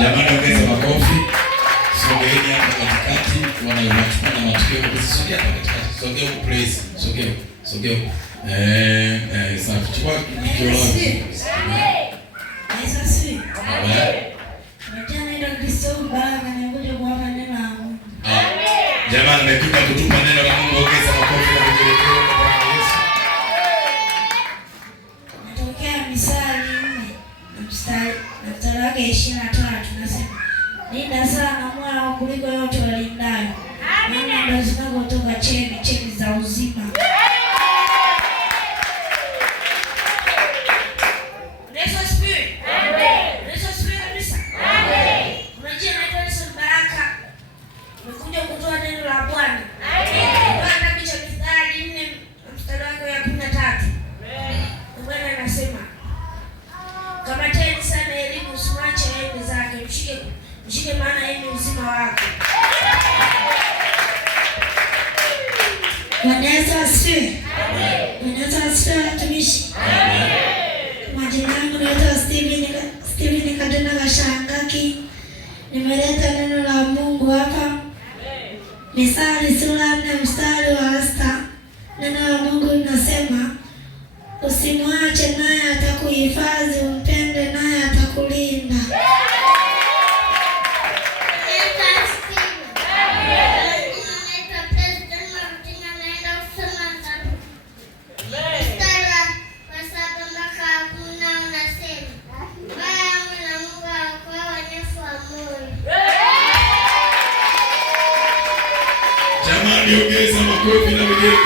Jamani, ongeza makofi. Sogeeni hapa katikati, wanachukua na matukio kusogea hapa katikati. Sogea huko praise. Sogea. Sasa chukua kiology. Sasa. Amen. Ndio Kristo baraka na ngoja kuona neno la Mungu. Jamani, nimekuja kutupa neno la Mungu, ongeza makofi na vigelegele kwa Bwana Yesu. Natokea Misali 4 mstari wake 23 nasema, linda sana moyo kuliko yote walindayo, maana ndio zinazotoka chemchemi za uzima. Nimekuja kutoa neno la Bwana. Bwana picha Mithali 4 mstari wake wa 13. Bwana anasema, kamateni sana elimu, usimwache elimu zake, mshike maana yeye ni uzima wako. Bwana Yesu asifiwe. Bwana Yesu asifiwe watumishi. Majina yangu naitwa Steven Kadena Gashangaki. Nimeleta neno la Mungu hapa. Misali sura 4 mstari wa 6. Neno la Mungu linasema, usimwache naye atakuhifadhi, umpende naye atakulinda. Jamani, ongeza makofi na vigelegele.